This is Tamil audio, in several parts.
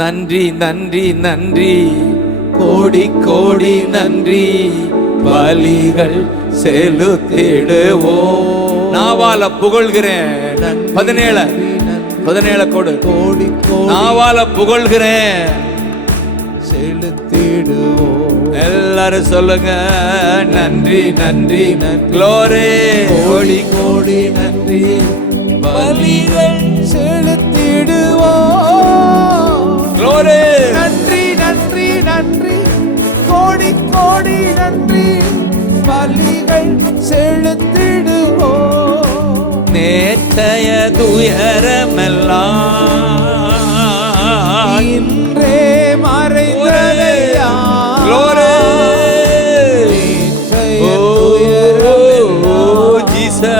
நன்றி நன்றி நன்றி, கோடி கோடி நன்றி, பலிகள் செலுத்திடுவோ. நாவால புகழ்கிறேன். 17 கோடி கோடி நாவால புகழ்கிறேன், செலுத்திடுவோ. எல்லாரும் சொல்லுங்க, நன்றி நன்றி க்ளோரி, கோடி கோடி நன்றி, பலிகள் செலுத்திடுவோ. க்ளோரி, நன்றி நன்றி நன்றி, கோடி கோடி நன்றி, பலிகள் செலுத்திடுவோ. நேற்றைய துயரமெல்லாம் இன்றே மறைந்ததையா. க்ளோரி, நேற்றைய துயரமெல்லாம் ஜீசஸ்,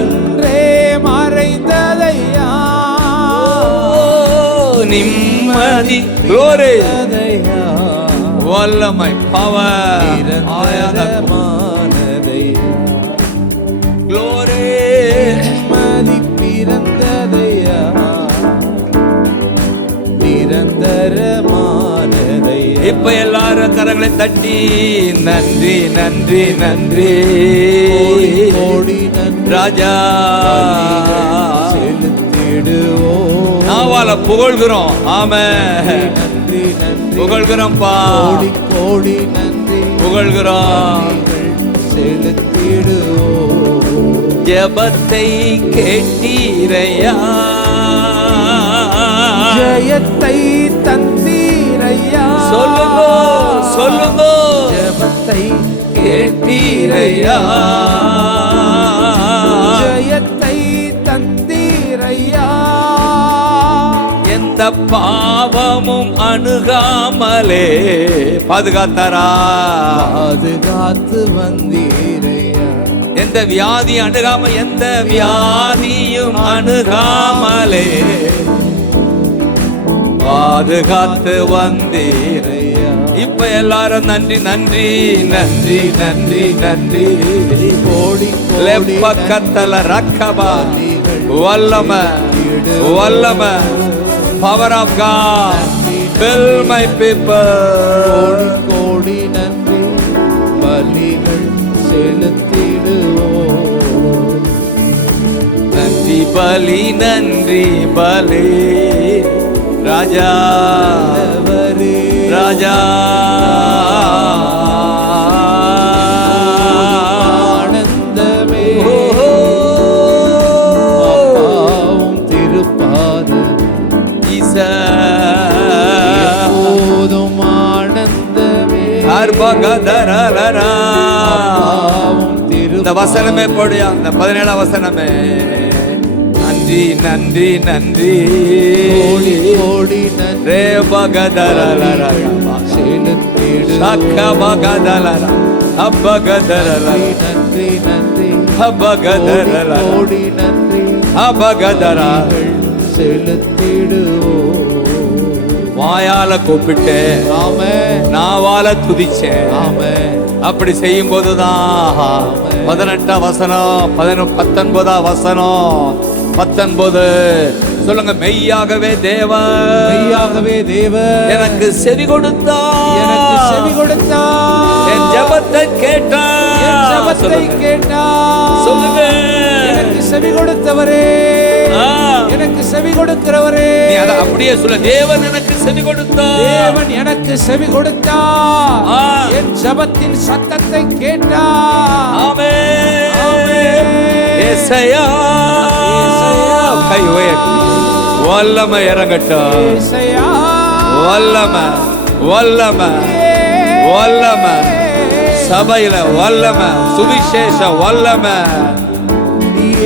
இன்றே மறைந்ததையா. நிம்மதி. க்ளோரி, ததையா, வல்லமை, பவர், நிரந்தரமானதையா. க்ளோரி, நிம்மதி பிறந்ததையா, நிரந்தரமானதையா. இப்ப எல்லாரும் கரங்களை தட்டி நன்றி நன்றி நன்றி, கோடி நன்றி, ராஜா செலுத்திடுவோ. நாவால புகழ்கிறோம். ஆமென், நன்றி நன்றி, புகழ்கிறோம்ப்பா, கோடி கோடி நன்றி, புகழ்கிறோம். செலுத்திடுவோ. ஜெபத்தை கேட்டீரையா, ஜெயத்தை தந்தீரையா. சொல்லுங்க சொல்லுங்க, ஜெபத்தை கேட்டீரையா, ஜெயத்தை தந்தீரையா. எந்த பாவமும் அணுகாமலே பாதுகாத்தாரா, பாதுகாத்து வந்தீரையா. எந்த வியாதி அணுகாம, எந்த வியாதியும் அணுகாமலே பாதுகாத்து வந்தீரையா. இப்ப எல்லாரும் நன்றி நன்றி நன்றி நன்றி நன்றி, கோடி கோடி லெப்பக்கத்தல ரக்கபா, வல்லம வல்லம, power of God, fill my people. கோடி கோடி நன்றி, பலிகள் செலுத்திடுவோ. நன்றி பலி நன்றி பலி, ராஜா அவரே ராஜா. ஆனந்தமே, அப்பாவும் திருப்பாதமே, எப்போதும் ஆனந்தமே. அர்பகதரலரா. அப்பாவும் இந்த வசனமே போடுயா, இந்த 17 வசனமே. நன்றி நன்றி நன்றி, கோடி கோடி நன்றி, ரே பகதரலரா, செலுத்திடு. சக்கபகதரலரா, அபகதரலரா, நன்றி நன்றி, அபகதரலரா, கோடி நன்றி, அபகதரா. செலுத்திடுவோ. வாயால கூப்பிட்டேன், ஆமென், நாவால துதிச்சேன். ஆமென். அப்படி செய்யும் போதுதான் 18 வசனம், 19 வசனம், 19 சொல்லுங்க, மெய்யாகவே தேவன், மெய்யாகவே தேவன் எனக்கு செவி கொடுத்தார், எனக்கு செவி கொடுத்தார், என் ஜெபத்தை கேட்டார். என் ஜெபத்தை கேட்டார். சொல்லுங்க, எனக்கு செவி கொடுத்தவரே, எனக்கு செவி கொடுக்கிறவரே. நீ அதை அப்படியே சொல்ல, தேவன் எனக்கு செவி கொடுத்தார், தேவன் எனக்கு செவி கொடுத்தார், என் ஜெபத்தின் சத்தத்தை கேட்டார். ஆமென். ஆமென். ஏசாயா, கை உயர்த்தி வல்லமை இறங்கட்டும், ஏசாயா, வல்லமை வல்லமை வல்லமை, சபையில வல்லமை, சுவிசேஷ வல்லமை.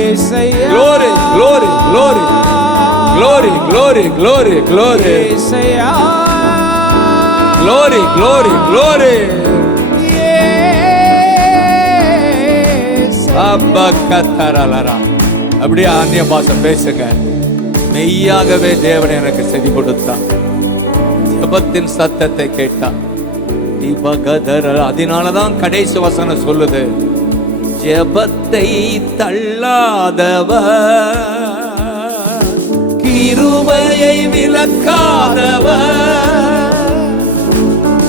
ஏசாயா, Glory, glory, glory, glory, glory, glory, glory, ஏசாயா, glory, glory, glory. ஏசாயா. அபகதரலரா. அப்படியே அந்நிய பாஷை பேசுங்க. மெய்யாகவே தேவன் எனக்கு செவி கொடுத்தான், ஜெபத்தின் சத்தத்தை கேட்டான். அதனாலதான் கடைசி வசனம் சொல்லுது, ஜெபத்தை தள்ளாதவர் கிருபையை விலக்காதவர்,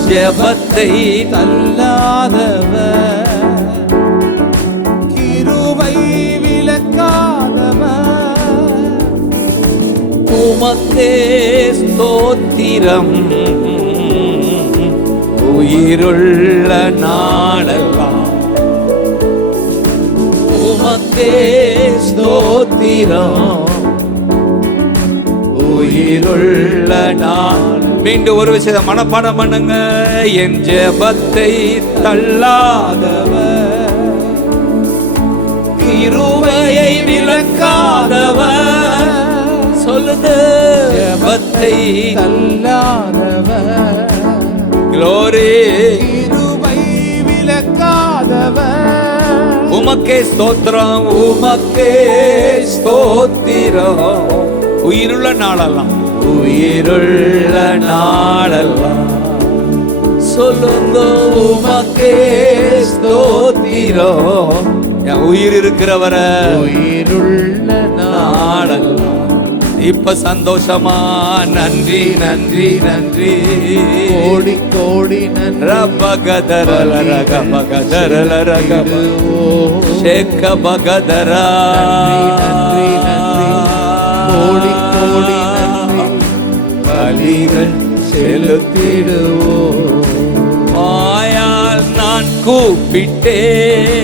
ஜெபத்தை தள்ளாதவர், கிருபை விலக்காதவர், உமக்கே ஸ்தோத்திரம் உயிருள்ள நாளெல்லாம், உமக்கே ஸ்தோத்திரம் உயிருள்ள நாள். மீண்டும் ஒரு விஷயம் மனப்பாடம் பண்ணுங்க. என் ஜெபத்தை தள்ளாதவர், கிருபையை விலக்காதவர், சொல்லுது ஜெபத்தை தள்ளாதவர், க்ளோரி கிருபை விலக்காதவர், உமக்கே ஸ்தோத்திரம் உமக்கே ஸ்தோத்திரம் உயிருள்ள நாளெல்லாம், உயிருள்ள நாளெல்லாம், சொல்லுங்க உமக்கே ஸ்தோத்திரம். என் உயிர் இருக்கிறவர உயிருள்ள நாளெல்லாம். இப்ப சந்தோஷமா நன்றி நன்றி நன்றி, கோடி கோடி நன்றி, ரபகதரல ரகபகதரல ரகப ஷேக்க பகதரா, நன்றி நன்றி, கோடி கோடி நன்றி, பலிகள் செலுத்திடுவோம். வாயால் நான் கூப்பிட்டேன்,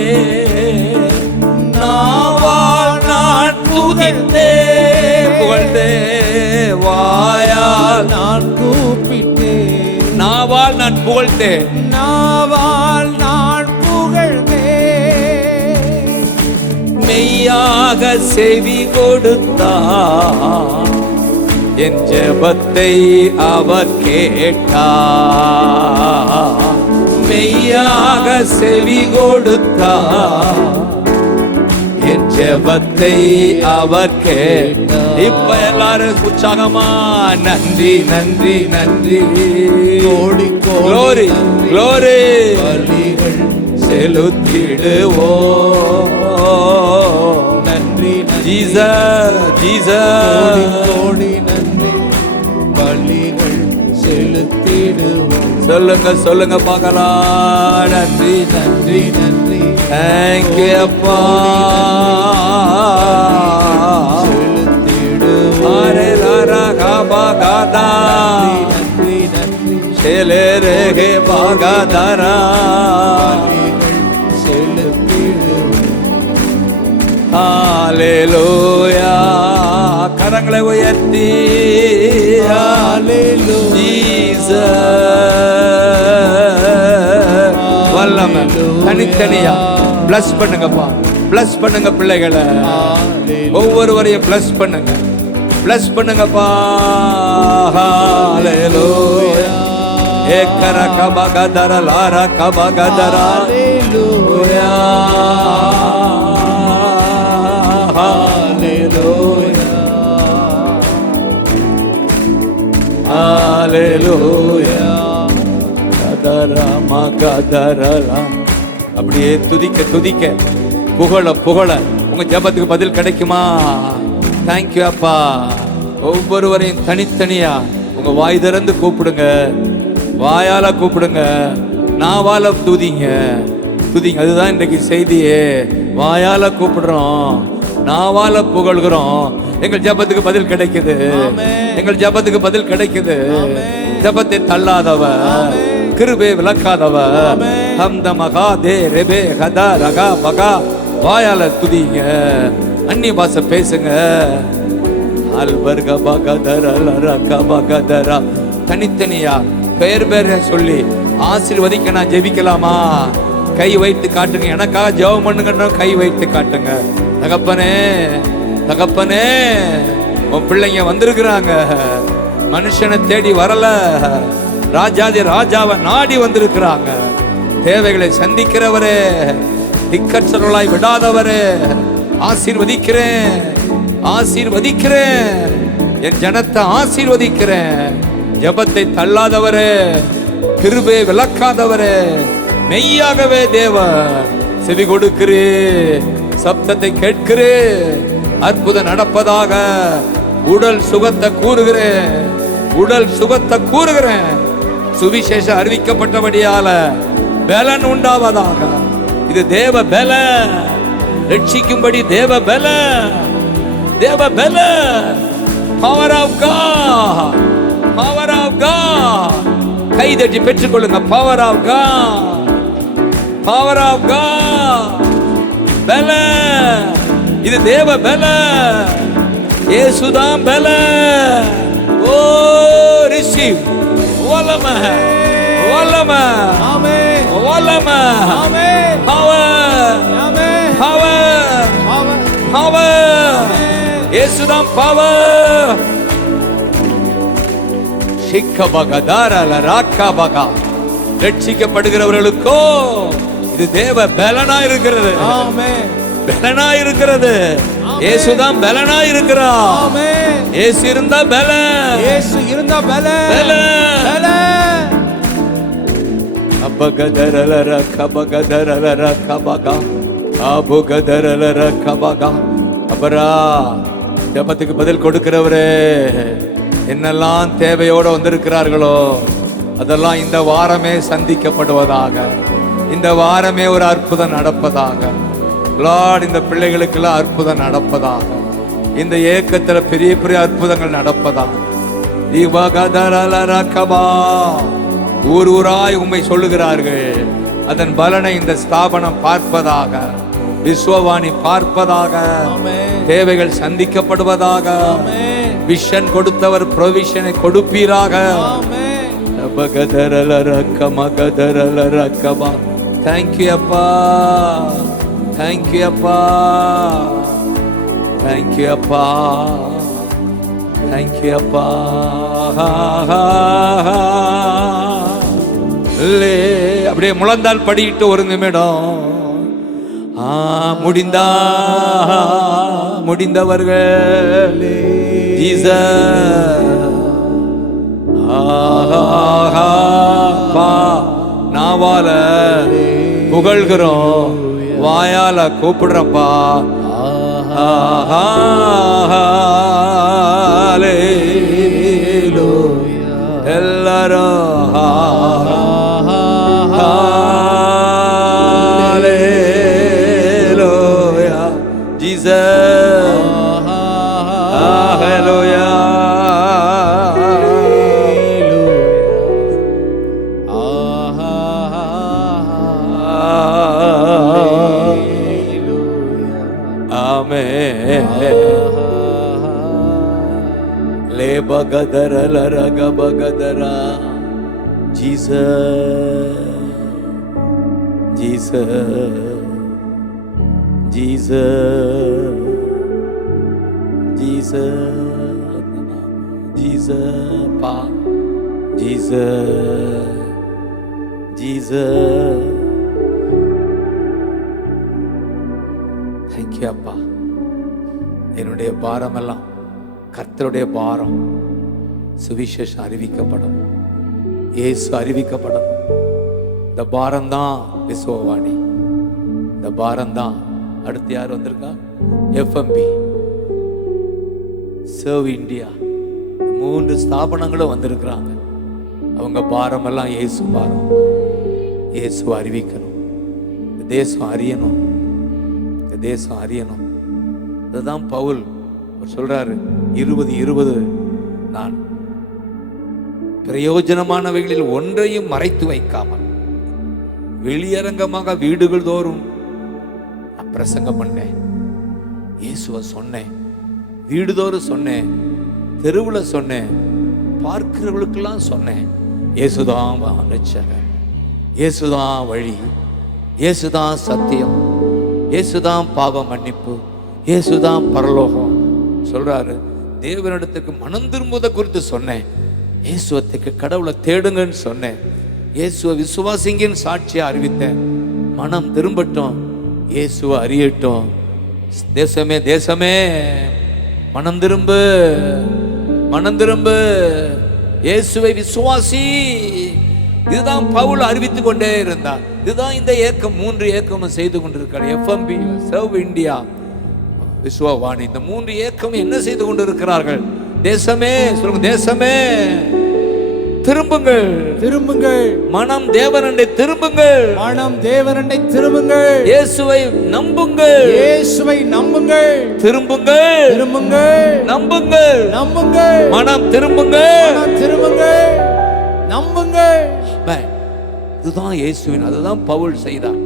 நாவால் நான் துதித்தேன், புகழ்ந்தே வாயால் நான் கூப்பிட்டேன், நாவால் நான் புகழ்ந்தேன், நாவால் நான் புகழ்ந்தேன், மெய்யாக செவி கொடுத்தார், என் ஜெபத்தை அவர் கேட்டார், மெய்யாக செவி கொடுத்தார், என் ஜெபத்தை அவர் கேட்டார். இப்ப எல்லாரும் உற்சாகமா நன்றி நன்றி நன்றி, கோடி க்ளோரி கோடி க்ளோரி பலிகள் செலுத்திடுவோம். நன்றி நன்றி, ஜீசஸ் கோடி ஜீசஸ், கோடி நன்றி, பலிகள் செலுத்திடுவோம். சொல்லுங்க சொல்லுங்க பார்க்கலாம். நன்றி நன்றி நன்றி, தேங்க்யூ அப்பா. செலுத்திடுவோம். அரே லாரா காபாகாதா நன்றி நன்றி, ஷேலே ரேகே பாகாதாரா, பலிகள் செலுத்திடுவோம். ஹalleluya. கரங்களை உயர்த்தி ஹalleluya, ஜீசஸ். வல்லமை தனித்தனியா பிளஸ் பண்ணுங்கப்பா, பிளஸ் பண்ணுங்க பிள்ளைகளை, ஒவ்வொருவரையும் பிளஸ் பண்ணுங்க, பிளஸ் பண்ணுங்கப்பா. ஹalleluya. ஏக்கர கபகதர லார கபகதர, ஹalleluya, ஹalleluya, ஹalleluya. கதர மகதரலா. அப்படியே துதிக்க துதிக்க, புகழ புகழ உங்க ஜெபத்துக்கு பதில் கிடைக்குமா? தேங்க்யூ அப்பா. ஒவ்வொருவரையும் தனித்தனியா உங்க வாய் திறந்து கூப்பிடுங்க, வாயால கூப்பிடுங்க, நாவால துதிங்க துதிங்க. அதுதான் இன்றைக்கு செய்தியே. வாயால கூப்பிடுறோம், நாவால புகழ்கிறோம், எங்கள் ஜெபத்துக்கு பதில் கிடைக்குது, எங்கள் ஜெபத்துக்கு பதில் கிடைக்குது. ஜெபத்தை தள்ளாதவ, கிருபை விளக்காதவ, ஹம்த மகா தே ரெபே கதா ரகா பகா. வாயால துதிங்க, அந்நிய பாஷை பேசுங்க. அல்பர்க பகதர லரக பகதர. தனித்தனியா பெயர் பேர சொல்லி ஆசீர்வதிக்க நான் ஜெபிக்கலாமா? கை வைத்து காட்டுங்க. எனக்காக ஜெபம் பண்ணுங்க, கை வைத்து காட்டுங்க. தகப்பனே தகப்பனே, உன் பிள்ளைங்க வந்திருக்கிறாங்க, மனுஷனை தேடி வரல, ராஜாதி ராஜாவை நாடி வந்திருக்கிறாங்க. தேவைகளை சந்திக்கிறவரே, திக்கற்றவர்களாய் விடாதவரே, ஆசீர்வதிக்கிறேன் ஆசீர்வதிக்கிறேன், என் ஜனத்தை ஆசீர்வதிக்கிறேன். ஜெபத்தை தள்ளாதவரே, கிருபை விளக்காதவரே, மெய்யாகவே தேவன் செவி கொடுக்கிறே, சப்தத்தை கேட்கிறே. அற்புதம் நடப்பதாக, உடல் சுகத்தை கூறுகிறேன், உடல் சுகத்தை கூறுகிறேன். சுவிசேஷம் அறிவிக்கப்பட்டபடியால பலன் உண்டாவதாக. இது தேவ பல, ரட்சிக்கும்படி தேவ பல, தேவ பல. Power of God, power of God. கை தட்டி பெற்றுக்கொள்ளுங்க. Power of God, power of God. பல, இது தேவ பல. இயேசுதான் பல. ஓ ரிசீவ் வல்லமை, வல்லமை, ஆமென், வல்லமை, ஆமென், பவர், ஆமென், பவர், ஆமென், பவர். இயேசுதான் பவர். சிக்கபகதாரல ராக்கபகா. ரட்சிக்கப்படுகிறவர்களுக்கோ இது தேவ பலனா இருக்கிறது. ஆமென், பலனா இருக்கிறது. இயேசுதான் பலனா இருக்கிறார். ஆமென். இயேசு இருந்தா பலன், இயேசு இருந்தா பலன், பலன். பலன். அபகதரல கபகதரல கபகா, அபுகதரல கபகா. அபரா ஜெபத்துக்கு பதில் கொடுக்கிறவரே, என்னெல்லாம் தேவையோடு வந்திருக்கிறார்களோ அதெல்லாம் இந்த வாரமே சந்திக்கப்படுவதாக. இந்த வாரமே ஒரு அற்புதம் நடப்பதாக. லார்ட், இந்த பிள்ளைகளுக்கெல்லாம் அற்புதம் நடப்பதாக. இந்த ஏக்கத்தில் பெரிய பெரிய அற்புதங்கள் நடப்பதாக. ஊர் ஊராய் உம்மை சொல்லுகிறார்கள். அதன் பலனை இந்த ஸ்தாபனம் பார்ப்பதாக, விஸ்வவாணி பார்ப்பதாக. தேவைகள் சந்திக்கப்படுவதாக. விஷன் கொடுத்தவர் ப்ரொவிஷனை கொடுப்பீராக. தேங்க்யூ அப்பா, தேங்க்யூ அப்பா, தேங்க்யூ அப்பா, தேங்க்யூ அப்பா. அப்படியே முழந்தால் படிக்கிட்டு ஒரு நிமிடம். முடிந்தா முடிந்தவர்கள் நாவால புகழ்கிறோம், வாயால கூப்பிடுறப்பா. எல்லாரும் தேங்க்யூ அப்பா. என்னுடைய பாரமெல்லாம் கர்த்தருடைய பாரம். சுவிசேஷம் அறிவிக்கப்படும், இயேசு அறிவிக்கப்படும். இந்த பாரம்தான் விஸ்வவாணி, இந்த பாரம்தான். அடுத்து யார் வந்திருக்கா? FMB, சர்வ் இந்தியா, 3 ஸ்தாபனங்களும் வந்திருக்கிறாங்க. அவங்க பாரமெல்லாம் இயேசு பாரம். இயேசு அறிவிக்கணும், இந்த தேசம் அறியணும், இந்த தேசம் அறியணும். அதுதான் பவுல் சொல்றாரு 20:20, நான் பிரயோஜனமானவைகளில் ஒன்றையும் மறைத்து வைக்காமல் வெளியரங்கமாக வீடுகள் தோறும் நான் பிரசங்கம் பண்ணேன். இயேசுவை சொன்னேன், வீடுதோறும் சொன்னேன், தெருவில் சொன்னேன், பார்க்கிறவர்களுக்கெல்லாம் சொன்னேன். இயேசுதான் ரட்சகர், இயேசுதான் வழி, இயேசுதான் சத்தியம், இயேசுதான் பாவ மன்னிப்பு, இயேசுதான் பரலோகம் சொல்றாரு. தேவனிடத்துக்கு மனம் திரும்புவதை குறித்து சொன்னேன். இயேசுவத்துக்கு கடவுளை தேடுங்கன்னு சொன்னேன். இயேசுவை விசுவாசிங்கன்னு சாட்சியா அறிவித்தேன். மனம் திரும்பட்டும், இயேசுவை அறியட்டும். தேசமே தேசமே மனம் திரும்பு, மனம் திரும்பு, இயேசுவை விசுவாசி. இதுதான் பவுல் அறிவித்துக் கொண்டே இருந்தார். இதுதான் இந்த ஏக்கம், 3 ஏக்கமும் செய்து கொண்டிருக்கார். FMB, serve India, Vishwavani. இந்த 3 ஏக்கம் என்ன செய்து கொண்டிருக்கிறார்கள்? தேசமே சொல்லுங்க, தேசமே திரும்புங்கள், திரும்புங்கள். மனம் தேவனண்டை திரும்புங்கள், மனம் தேவனண்டை திரும்புங்கள். இயேசுவை நம்புங்கள், இயேசுவை நம்புங்கள். திரும்புங்கள், திரும்புங்கள், நம்புங்கள், நம்புங்கள். மனம் திரும்புங்கள், மனம் திரும்புங்கள், நம்புங்கள். இதுதான் இயேசுவின். அதுதான் பவுல் செய்தார்.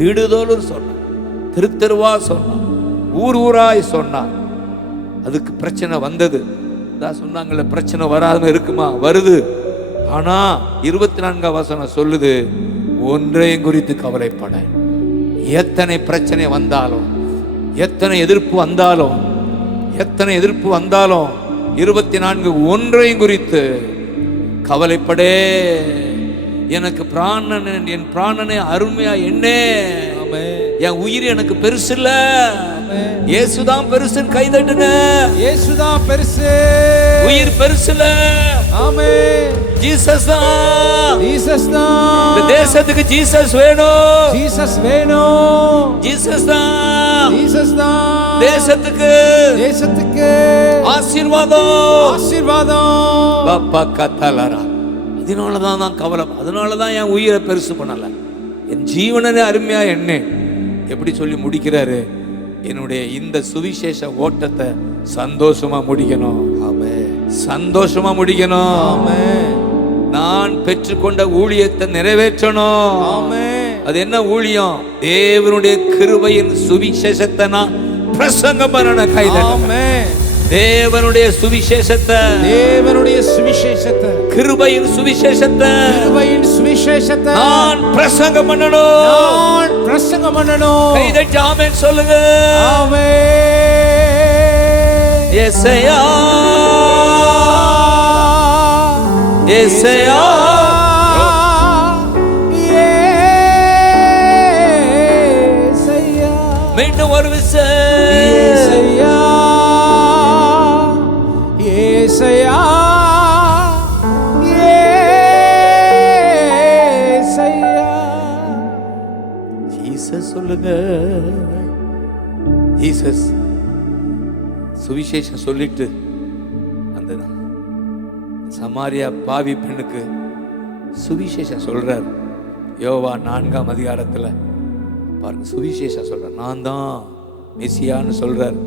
வீடுதோறும் சொன்னார், தெருவா சொன்னார், ஊர் ஊராய் சொன்னார். அதுக்கு பிரச்சனை வந்தது. சொன்னாங்கல்ல, பிரச்சனை வராம இருக்குமா? வருது. ஆனா 24ஆம் வசனம் சொல்லுது, ஒன்றையும் குறித்து கவலைப்பட. எத்தனை பிரச்சனை வந்தாலும், எத்தனை எதிர்ப்பு வந்தாலும், 24 ஒன்றையும் குறித்து கவலைப்படே. எனக்கு பிராணன், என் பிராணனை அருமையா எண்ணே. என் உயிர் எனக்கு பெருசு இல்ல, இயேசுதான் பெருசுன்னு கைதட்டுங்க. இயேசுதான் பெருசு, உயிர் பெருசு இல்ல. ஆமென். ஜீசஸ் தான், ஜீசஸ் தான். இந்த தேசத்துக்கு ஜீசஸ் வேணும், ஜீசஸ் வேணும். ஜீசஸ் தான், ஜீசஸ் தான். தேசத்துக்கு, தேசத்துக்கு ஆசீர்வாதம், ஆசீர்வாதம். பாப்பா கத்தலரா. அதனாலதான் கவலை. அதனாலதான் என் உயிரை பெருசு பண்ணல, என் ஜீவனே அருமையா என்ன. எப்படி சொல்லி முடிக்கிறாரு? என்னுடைய இந்த சுவிசேஷ ஓட்டத்தை சந்தோஷமா முடிக்கணும். ஆமென். சந்தோஷமா முடிக்கணும். ஆமென். நான் பெற்றுக்கொண்ட ஊழியத்தை நிறைவேற்றணும். ஆமென். அது என்ன ஊழியம்? தேவனுடைய கிருபையின் சுவிசேஷத்தை நான் பிரசங்கம் பண்ணணும். கைதட்டணும். ஆமென். தேவனுடைய சுவிசேஷத்தை, தேவனுடைய சுவிசேஷத்தை, கிருபையின் சுவிசேஷத்தை, கிருபையின் சுவிசேஷத்தை நான் பிரசங்கம் பண்ணணும். நான் பிரசங்கம் பண்ணணும். கைதட்டி ஆமென் சொல்லுங்க. ஆமென். யெசையா, யெசையா, யெசையா. மீண்டும் ஒரு விசை. யெசையா, யெசையா, யெசையா. ஜீசஸ் சொல்லுங்க. ஜீசஸ் சுவிசேஷம் சொல்லிட்டு அந்த சமாரியா பாவி பெண்ணுக்கு சுவிசேஷம் சொல்றார். யோவான் 4ஆம் அதிகாரத்துல பாருங்க, சுவிசேஷம் சொல்ற. நான் தான் மெசியான்னு சொல்றார்.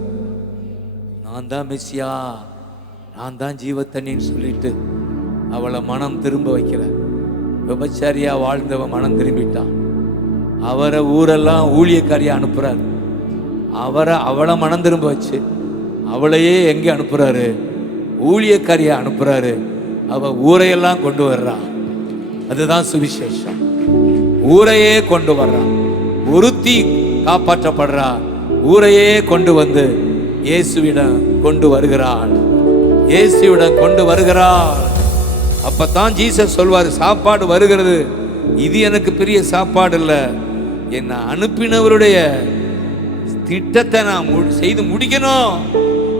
நான் தான் மெசியா, நான் தான் ஜீவ தண்ணின்னு சொல்லிட்டு அவளை மனம் திரும்ப வைக்கிறார். விபச்சாரியா வாழ்ந்தவன் மனம் திரும்பிட்டான். அவரை ஊரெல்லாம் ஊழியக்காரியா அனுப்புறாரு. அவளை மனம் திரும்ப வச்சு அவளையே எங்கே அனுப்புறாரு? ஊழியக்காரியா அனுப்புறாரு. அவ ஊரையெல்லாம் கொண்டு வர்றான். அதுதான் சுவிசேஷம். ஊரையே கொண்டு வர்றான். ஒருத்தி காப்பாற்றப்படுறா, ஊரையே கொண்டு வந்து இயேசுவிடம் கொண்டு வருகிறாள். இயேசுவிடம் கொண்டு வருகிறாள். அப்பதான் ஜீசஸ் சொல்வார், சாப்பாடு வருகிறது. இது எனக்கு பெரிய சாப்பாடு இல்லை, என்னை அனுப்பினவருடைய திட்டத்தை நான் செய்து முடிக்கணும்.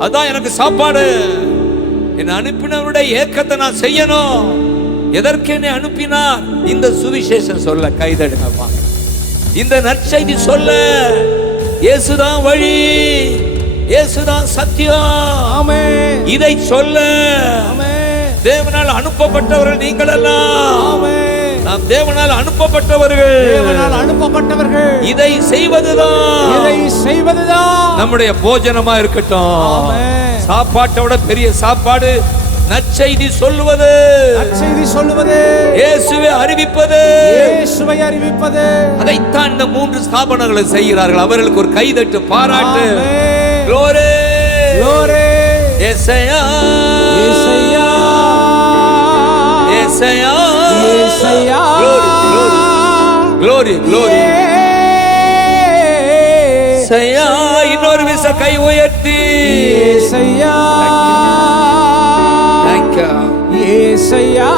அதான் எனக்கு சாப்பாடு. என்னை அனுப்பினவருடைய ஏக்கத்தை நான் செய்யணும். எதற்கு என்னை அனுப்பினார்? இந்த சுவிசேஷம் சொல்ல. கைதடுங்கப்பா. இந்த நற்செய்தி சொல்ல. இயேசுதான் வழி, இயேசுதான் சத்தியம். ஆமென். இதை சொல்ல. ஆமென். தேவனால் அனுப்பப்பட்டவர்கள் நீங்கள் எல்லாம். ஆமென். நாம் தேவனால் அனுப்பப்பட்டவர்கள். தேவனால் அனுப்பப்பட்டவர்கள். இதை செய்வதுதான், இதை செய்வதுதான் நம்முடைய போஜனமா இருக்கட்டும். ஆமென். சாப்பாட்டோட பெரிய சாப்பாடு நற்செய்தி சொல்லுவது. நற்செய்தி சொல்லுவது, இயேசுவை அறிவிப்பது, இயேசுவை அறிவிப்பது. அதைத்தான் இந்த 3 ஸ்தாபனங்களை செய்கிறார்கள். அவர்களுக்கு ஒரு கைதட்டு, பாராட்டு. Glory, glory. யெசையா, யெசையா, யெசையா, யெசையா. Glory, glory, glory, glory. யெசையா. இன்னொரு விச கை உயர்த்தி. யெசையா, யெசையா,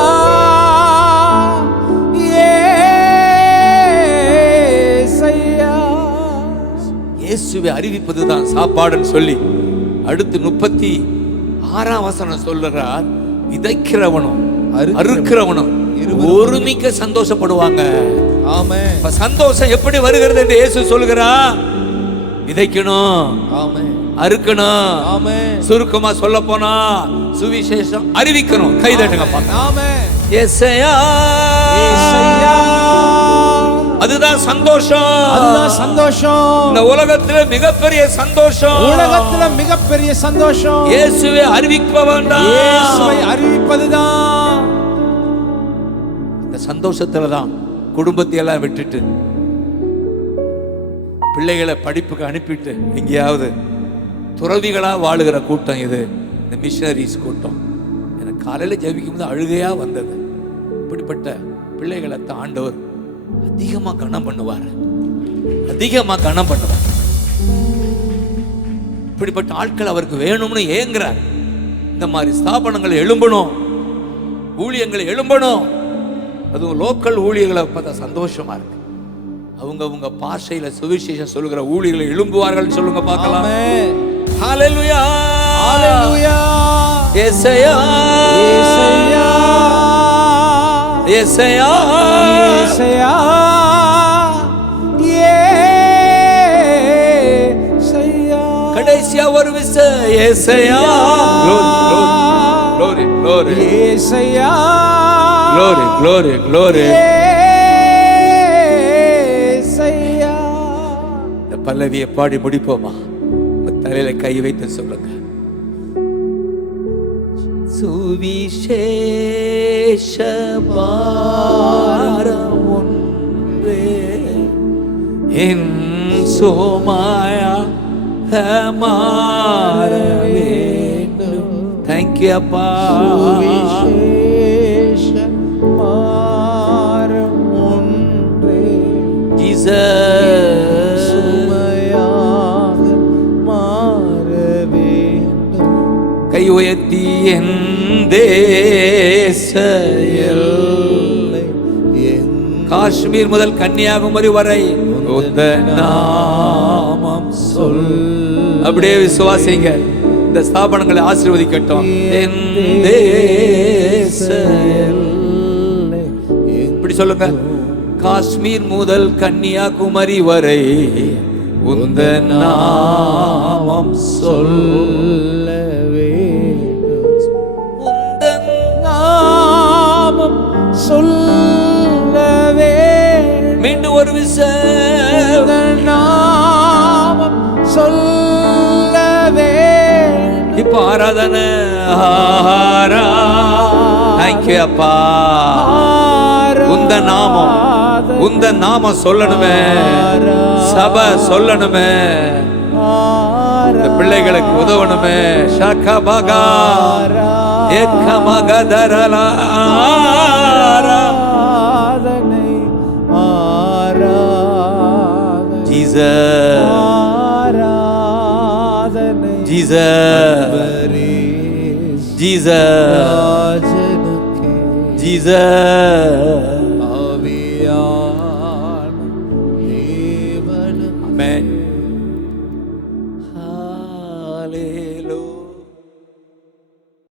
யெசையா. இயேசுவை அறிவிப்பதுதான் சாப்பாடுன்னு சொல்லி அடுத்து 36ஆம் வசனம் சொல்றார், விதைக்கிறவனும் அறுக்கிறவனும் ஒருமிக்க சந்தோஷப்படுவாங்க. ஆமென். சந்தோஷம் எப்படி வருகிறது என்று இயேசு சொல்கிறார். விதைக்கணும், ஆமென் அறுக்கணும். ஆமென் சுருக்கமா சொல்ல போனா சுவிசேஷம் அறிவிக்கணும். கைதட்டுங்க பார்க்கலாம். ஆமென் யெசையா, யெசையா, அதுதான் சந்தோஷம். அதுதான் சந்தோஷம். இந்த உலகத்துல மிகப்பெரிய சந்தோஷம். உலகத்துல மிகப்பெரிய சந்தோஷம் இயேசுவை அறிவிப்பவன் தான். இயேசுவை அறிவிப்பதுதான். இந்த சந்தோஷத்துல தான் குடும்பத்தை எல்லாம் விட்டுட்டு பிள்ளைகளை படிப்புக்கு அனுப்பிட்டு எங்கேயாவது துறவிகளா வாழுகிற கூட்டம் இது, இந்த மிஷனரிஸ் கூட்டம். எனக்கு காலையில ஜெபிக்கும் போது அழுகையா வந்தது. இப்படிப்பட்ட பிள்ளைகளை தான் ஆண்டவர் அதிகமா கனம் பண்ணுவார், அதிகமா கனம் பண்ணுவார். இப்படிப்பட்ட ஆட்கள் அவருக்கு வேணும்னு ஏங்குறார். இந்த மாதிரி ஸ்தாபனங்கள் எழும்பணும், ஊழியங்கள் எழும்பணும். அதுவும் லோக்கல் ஊழியர்களை பார்த்தா சந்தோஷமா இருக்கு. அவங்க பாஷையில சுவிசேஷம் சொல்லுகிற ஊழியர்களை எழும்புவார்கள். சொல்லுங்க பார்க்கலாம். ஆமென் ஹalleluya, ஹalleluya. யெசையா, யெசையா, யெசையா, யெசையா, யெசையா. கடைசியா ஒரு விச யெசையா. glory glory யெசையா, glory glory glory. யெசையா. இந்த பல்லவியை பாடி முடிப்போமா? தலையில கை வைத்து சொல்லுங்க. சுவிசேஷ பாரம் ஒன்றே என் சோமாயா மாற வேண்டும். தேங்க்யூ அப்பா. சுவிசேஷ பாரம் ஒன்றே ஜீசஸ், சுமையாக மாற வேண்டும். கை உயர்த்தி என் தேச எல்லை, காஷ்மீர் முதல் கன்னியாகுமரி வரை உந்த நாமம் சொல். அப்படியே விசுவாசிங்க. இந்த ஸ்தாபனங்களை ஆசீர்வதிக்கட்டும். என் தேச எல்லை. இப்படி சொல்லுங்க. காஷ்மீர் முதல் கன்னியாகுமரி வரை உந்த நாமம் சொல்லவே. உந்தன் நாமம் சொல்லவே. மீண்டும் ஒரு விசை நாமம் சொல்லவே. இப்ப ஆராதனை. தேங்க்யூ அப்பா. உந்த நாமம், உந்த நாமம் சொல்லணுமே, சபை சொல்லணுமே, இந்த பிள்ளைகளுக்கு உதவணுமே. ஷகபகா ஏக்கமகதரலா. ஆராதனை ஆராதனை ஜீசஸ், ஆராதனை ஜீசஸ், ஜீசஸ், ராஜனுக்கே ஜீசஸ். ஆவியான தேவனுக்கே. ஆமென்.